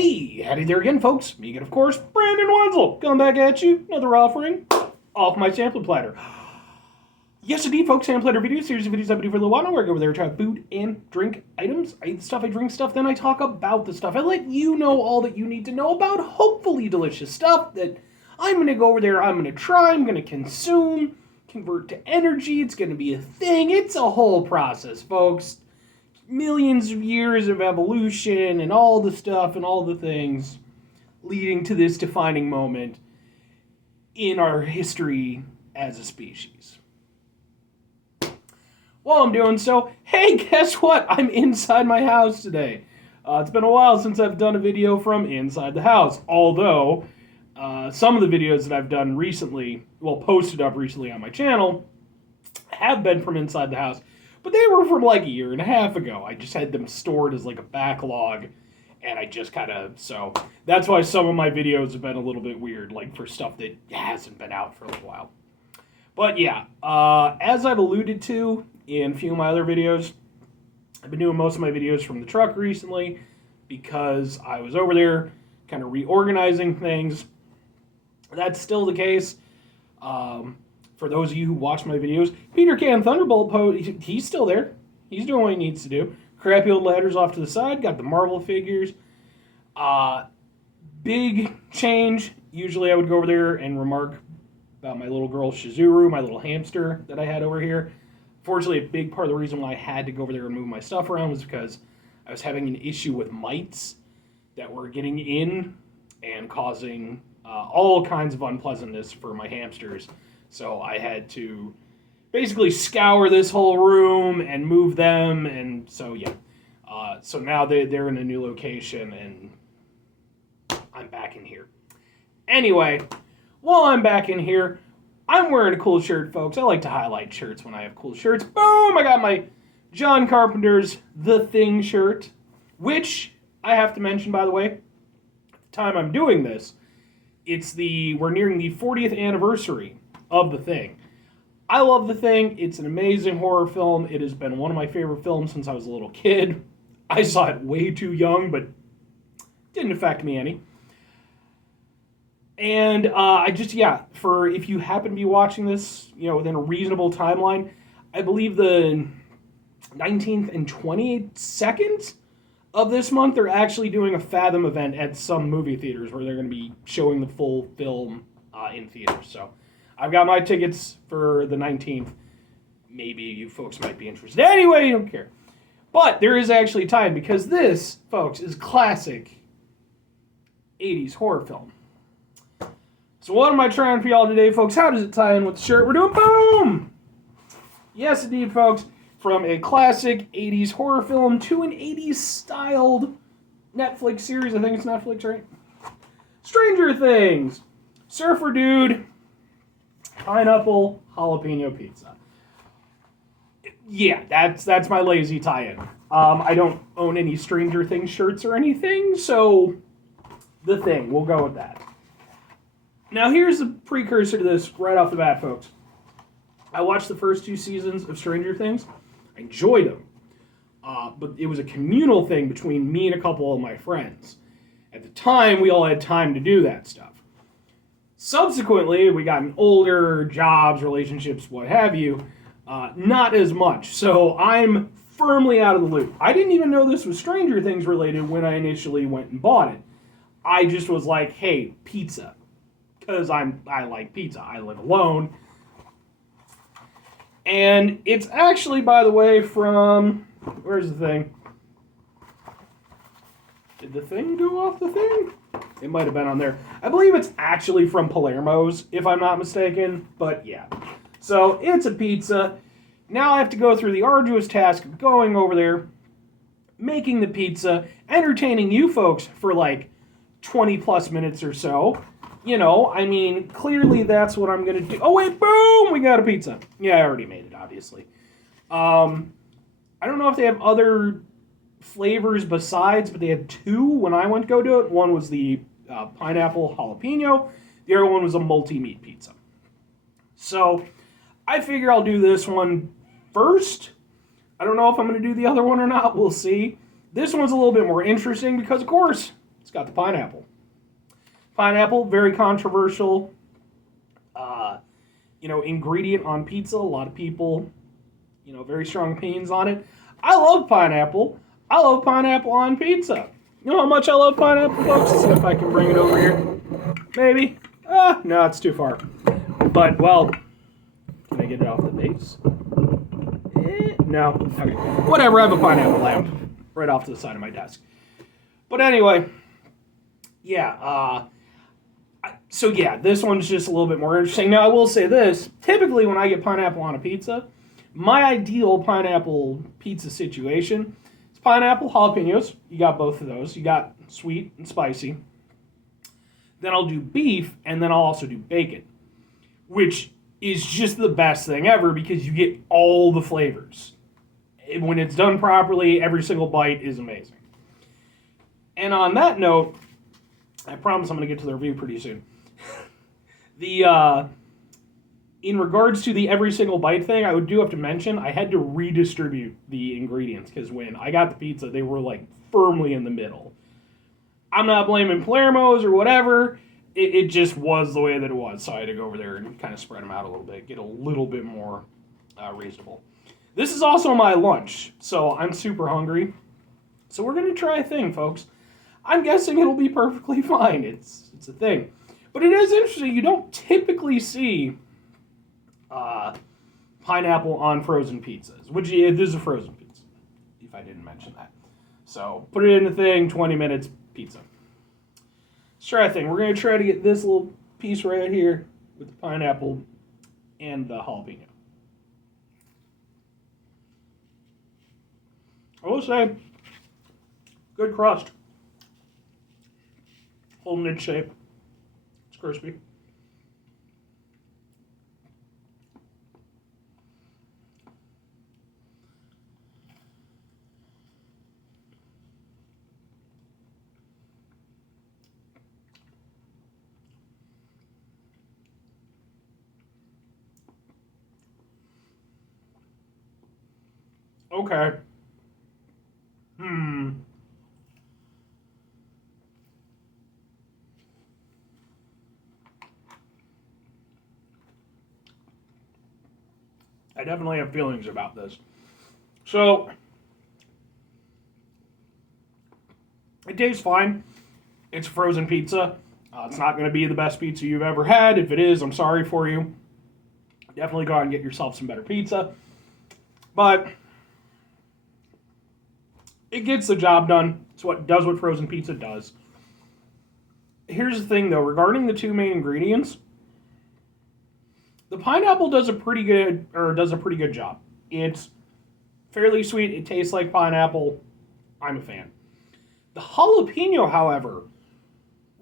Hey, howdy there again, folks. Me again, of course, Brandon Wenzel. Coming back at you, another offering off my sampler platter. Yes, indeed, folks, sampler platter videos, series of videos I do for a little while. Where I go over there, try food and drink items. I eat the stuff, I drink stuff, then I talk about the stuff. I let you know all that you need to know about hopefully delicious stuff that I'm going to go over there, I'm going to try, I'm going to consume, convert to energy. It's going to be a thing. It's a whole process, folks. Millions of years of evolution and all the stuff and all the things leading to this defining moment in our history as a species. While I'm doing so, hey, guess what? I'm inside my house today. It's been a while since I've done a video from inside the house, although some of the videos that I've done recently, posted up recently on my channel, have been from inside the house. But they were from like a year and a half ago. I just had them stored as like a backlog, and I just so that's why some of my videos have been a little bit weird, like for stuff that hasn't been out for a little while. But yeah, as I've alluded to in a few of my other videos, I've been doing most of my videos from the truck recently because I was over there kind of reorganizing things. That's still the case. For those of you who watch my videos, Peter Can Thunderbolt, he's still there. He's doing what he needs to do. Crappy old ladders off to the side. Got the Marvel figures. Big change. Usually I would go over there and remark about my little girl Shizuru, my little hamster that I had over here. Fortunately, a big part of the reason why I had to go over there and move my stuff around was because I was having an issue with mites that were getting in and causing all kinds of unpleasantness for my hamsters. So I had to basically scour this whole room and move them, and so yeah. So now they're in a new location, and I'm back in here. Anyway, while I'm back in here, I'm wearing a cool shirt, folks. I like to highlight shirts when I have cool shirts. Boom! I got my John Carpenter's The Thing shirt, which I have to mention, by the way, at the time I'm doing this, we're nearing the 40th anniversary of The Thing. I love The Thing. It's an amazing horror film. It has been one of my favorite films since I was a little kid. I saw it way too young, but it didn't affect me any. And if you happen to be watching this, within a reasonable timeline, I believe the 19th and 22nd of this month, they're actually doing a Fathom event at some movie theaters where they're going to be showing the full film in theaters. So I've got my tickets for the 19th. Maybe you folks might be interested. Anyway, you don't care. But there is actually time because this, folks, is classic 80s horror film. So what am I trying for y'all today, folks? How does it tie in with the shirt we're doing? Boom! Yes, indeed, folks. From a classic 80s horror film to an 80s styled Netflix series. I think it's Netflix, right? Stranger Things. Surfer Dude. Pineapple jalapeno pizza. Yeah, that's my lazy tie-in. I don't own any Stranger Things shirts or anything, so The Thing. We'll go with that. Now, here's the precursor to this right off the bat, folks. I watched the first 2 seasons of Stranger Things. I enjoyed them. But it was a communal thing between me and a couple of my friends. At the time, we all had time to do that stuff. Subsequently, we gotten older, jobs, relationships, what have you, not as much. So I'm firmly out of the loop. I didn't even know this was Stranger Things related when I initially went and bought it. I just was like, hey, pizza. Because I like pizza. I live alone. And it's actually, by the way, from... Where's the thing? Did the thing go off the thing? It might have been on there. I believe it's actually from Palermo's, if I'm not mistaken. But yeah. So, it's a pizza. Now I have to go through the arduous task of going over there, making the pizza, entertaining you folks for like 20 plus minutes or so. Clearly that's what I'm going to do. Oh, wait, boom! We got a pizza. Yeah, I already made it, obviously. I don't know if they have other flavors besides, but they had 2 when I went to go do it. One was the pineapple jalapeno. The other one was a multi-meat pizza. So, I figure I'll do this one first. I don't know if I'm going to do the other one or not. We'll see. This one's a little bit more interesting because, of course, It's got the pineapple. Pineapple, very controversial, uh, ingredient on pizza. A lot of people, very strong opinions on it. I love pineapple. I love pineapple on pizza. You know how much I love pineapple, folks? Let's see if I can bring it over here. Maybe. No, it's too far. But, well, can I get it off the base? No. Okay. Whatever, I have a pineapple lamp right off to the side of my desk. But anyway, yeah, so yeah, this one's just a little bit more interesting. Now, I will say this. Typically, when I get pineapple on a pizza, my ideal pineapple pizza situation is pineapple, jalapenos. You got both of those. You got sweet and spicy. Then I'll do beef, and then I'll also do bacon, which is just the best thing ever because you get all the flavors. When it's done properly, every single bite is amazing. And on that note, I promise I'm going to get to the review pretty soon. In regards to the every single bite thing, I do have to mention I had to redistribute the ingredients because when I got the pizza, they were like firmly in the middle. I'm not blaming Palermo's or whatever. It just was the way that it was, so I had to go over there and kind of spread them out a little bit, get a little bit more reasonable. This is also my lunch, so I'm super hungry. So we're going to try a thing, folks. I'm guessing it'll be perfectly fine. It's a thing. But it is interesting. You don't typically see pineapple on frozen pizzas, which it is a frozen pizza, if I didn't mention that. So put it in the thing, 20 minutes, pizza. Let's try a thing. We're going to try to get this little piece right here with the pineapple and the jalapeno. I will say, good crust. Holding its shape. It's crispy. Okay. I definitely have feelings about this. So, it tastes fine. It's frozen pizza. It's not going to be the best pizza you've ever had. If it is, I'm sorry for you. Definitely go out and get yourself some better pizza. But it gets the job done. It's what does what frozen pizza does. Here's the thing, though. Regarding the two main ingredients, the pineapple does a pretty good job. It's fairly sweet. It tastes like pineapple. I'm a fan. The jalapeno, however,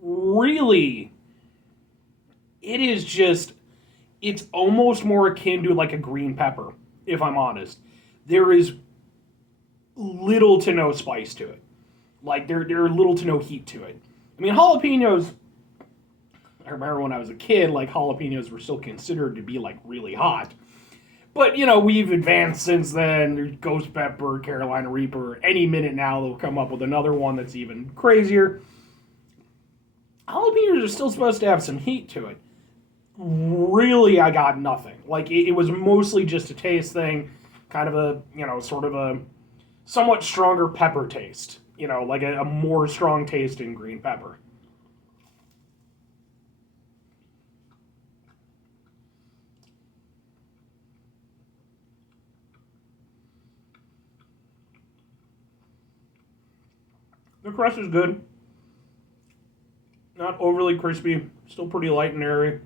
really, it's almost more akin to like a green pepper, if I'm honest. There is little to no spice to it. Like, there are little to no heat to it. I mean, jalapenos, I remember when I was a kid, like, jalapenos were still considered to be, like, really hot. But, we've advanced since then. There's ghost pepper, Carolina Reaper. Any minute now, they'll come up with another one that's even crazier. Jalapenos are still supposed to have some heat to it. Really, I got nothing. Like, it was mostly just a taste thing. Kind of a, sort of a somewhat stronger pepper taste. Like a more strong taste in green pepper. The crust is good. Not overly crispy. Still pretty light and airy.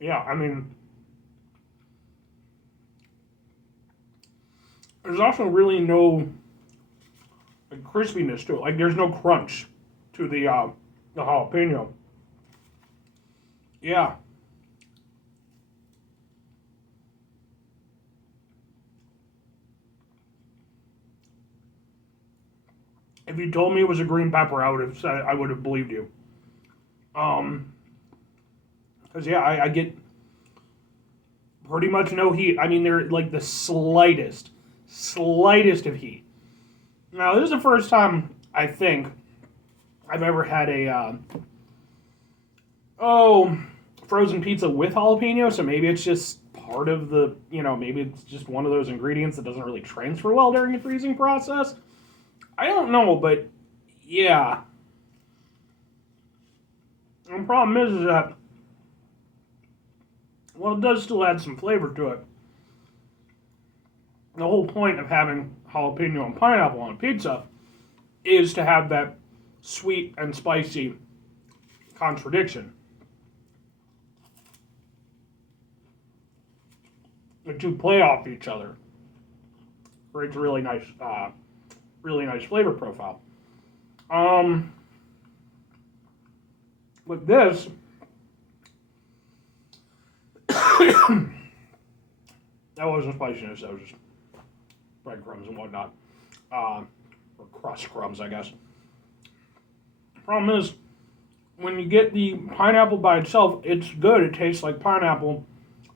Yeah, I mean, there's also really no crispiness to it. Like, there's no crunch to the jalapeno. Yeah. If you told me it was a green pepper, I would have believed you. Because, yeah, I get pretty much no heat. I mean, they're like the slightest of heat. Now, this is the first time I think I've ever had frozen pizza with jalapeno, so maybe it's just part of the, maybe it's just one of those ingredients that doesn't really transfer well during the freezing process. I don't know, but yeah. And the problem is that, well, it does still add some flavor to it. The whole point of having jalapeno and pineapple on pizza is to have that sweet and spicy contradiction. The two play off each other. Creates a really nice flavor profile. With this, that wasn't spiciness. That was just breadcrumbs and whatnot, or crust crumbs, I guess. Problem is, when you get the pineapple by itself, it's good. It tastes like pineapple.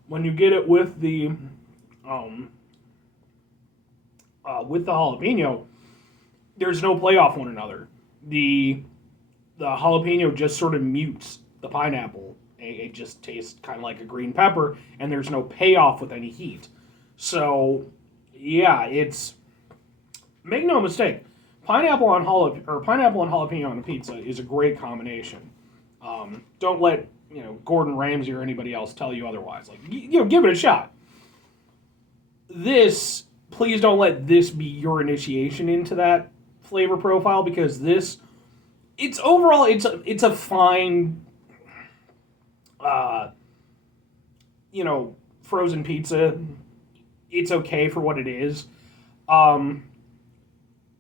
When you get it with the jalapeno, there's no play off one another. The jalapeno just sort of mutes the pineapple. It just tastes kind of like a green pepper, and there's no payoff with any heat. So, yeah, it's, make no mistake, pineapple and jalapeno on a pizza is a great combination. Don't let Gordon Ramsay or anybody else tell you otherwise. Like, give it a shot. Please don't let this be your initiation into that flavor profile, because it's a fine, frozen pizza. It's okay for what it is.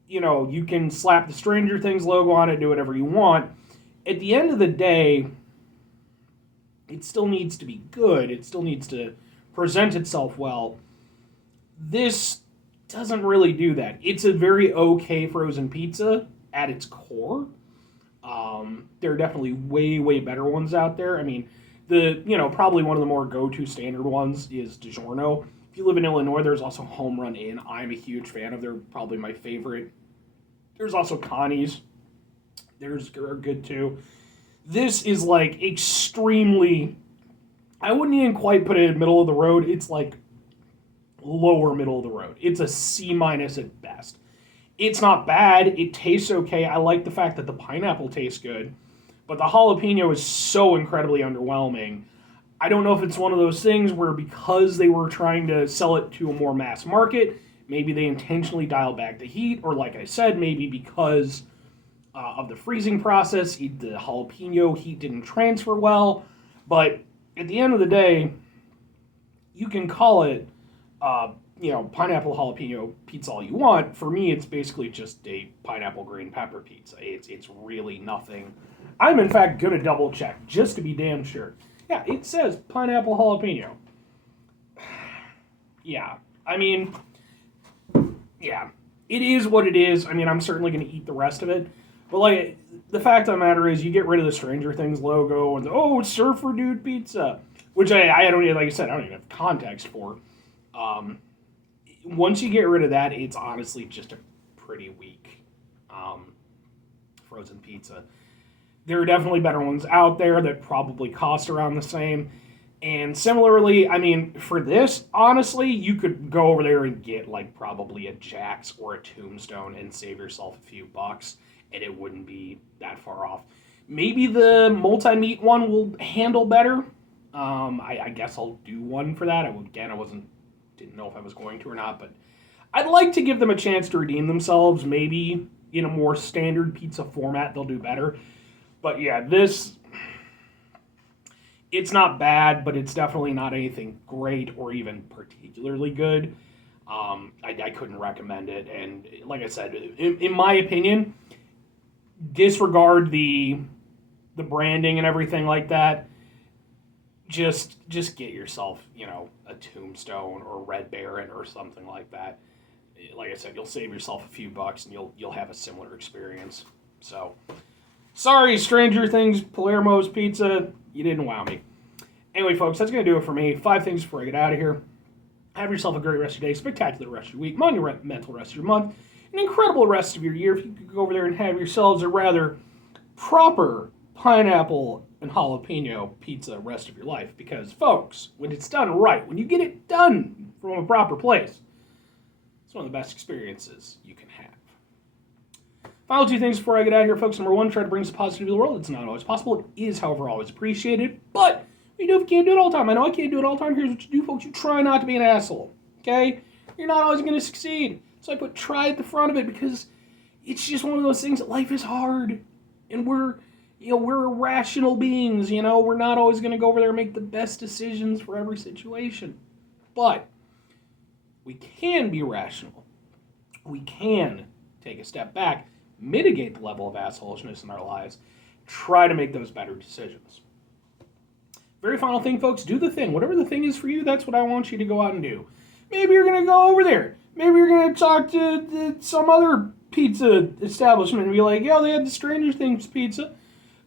You can slap the Stranger Things logo on it, do whatever you want. At the end of the day, it still needs to be good. It still needs to present itself well. This doesn't really do that. It's a very okay frozen pizza at its core. There are definitely way, way better ones out there. I mean, probably one of the more go-to standard ones is DiGiorno. If you live in Illinois, there's also Home Run Inn. I'm a huge fan of. They're probably my favorite. There's also Connie's. They're good too. This is like extremely, I wouldn't even quite put it in middle of the road. It's like lower middle of the road. It's a C- at best. It's not bad. It tastes okay. I like the fact that the pineapple tastes good, but the jalapeno is so incredibly underwhelming. I don't know if it's one of those things where, because they were trying to sell it to a more mass market, maybe they intentionally dialed back the heat, or like I said, maybe because of the freezing process, the jalapeno heat didn't transfer well. But at the end of the day, you can call it, pineapple jalapeno pizza all you want. For me, it's basically just a pineapple green pepper pizza. It's really nothing. I'm in fact gonna double check just to be damn sure. Yeah, it says pineapple jalapeno. Yeah, I mean, yeah, it is what it is. I mean, I'm certainly gonna eat the rest of it. But, like, the fact of the matter is, you get rid of the Stranger Things logo and, it's Surfer Dude Pizza, which I don't even, like I said, I don't even have context for. Once you get rid of that, it's honestly just a pretty weak frozen pizza. There are definitely better ones out there that probably cost around the same. And similarly, I mean, for this, honestly, you could go over there and get, like, probably a Jack's or a Tombstone and save yourself a few bucks, and it wouldn't be that far off. Maybe the multi-meat one will handle better. I guess I'll do one for that. Didn't know if I was going to or not, but I'd like to give them a chance to redeem themselves. Maybe in a more standard pizza format, they'll do better. But yeah, it's not bad, but it's definitely not anything great or even particularly good. I couldn't recommend it. And like I said, in my opinion, disregard the branding and everything like that. Just get yourself, a Tombstone or Red Baron or something like that. Like I said, you'll save yourself a few bucks and you'll have a similar experience. So, sorry, Stranger Things, Palermo's Pizza, you didn't wow me. Anyway, folks, that's going to do it for me. 5 things before I get out of here. Have yourself a great rest of your day, spectacular rest of your week, monumental rest of your month, an incredible rest of your year. If you could go over there and have yourselves a rather proper pineapple and jalapeno pizza rest of your life. Because, folks, when it's done right, when you get it done from a proper place, it's one of the best experiences you can have. Final 2 things before I get out of here, folks. Number 1, try to bring some positivity to the world. It's not always possible. It is, however, always appreciated. But you do if you can't do it all the time. I know I can't do it all the time. Here's what you do, folks. You try not to be an asshole. Okay? You're not always going to succeed. So I put try at the front of it because it's just one of those things that life is hard. And we're irrational beings, We're not always going to go over there and make the best decisions for every situation. But we can be rational. We can take a step back, mitigate the level of assholishness in our lives, try to make those better decisions. Very final thing, folks, do the thing. Whatever the thing is for you, that's what I want you to go out and do. Maybe you're going to go over there. Maybe you're going to talk to some other pizza establishment and be like, they had the Stranger Things pizza.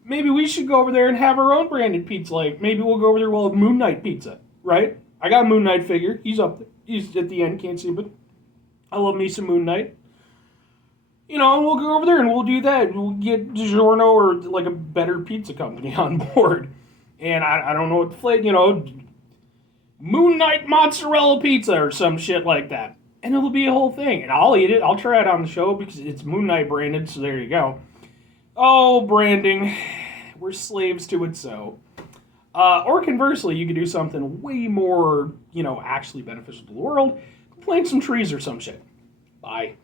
Maybe we should go over there and have our own branded pizza. Like, maybe we'll go over there, we'll have Moon Knight pizza, right? I got a Moon Knight figure. He's up there. He's at the end, can't see, but I love me some Moon Knight. And we'll go over there and we'll do that. We'll get DiGiorno or like a better pizza company on board. And I don't know what the flavor, Moon Knight mozzarella pizza or some shit like that. And it'll be a whole thing. And I'll eat it. I'll try it on the show because it's Moon Knight branded, so there you go. Oh, branding. We're slaves to it, so. Or conversely, you could do something way more, actually beneficial to the world. Plant some trees or some shit. Bye.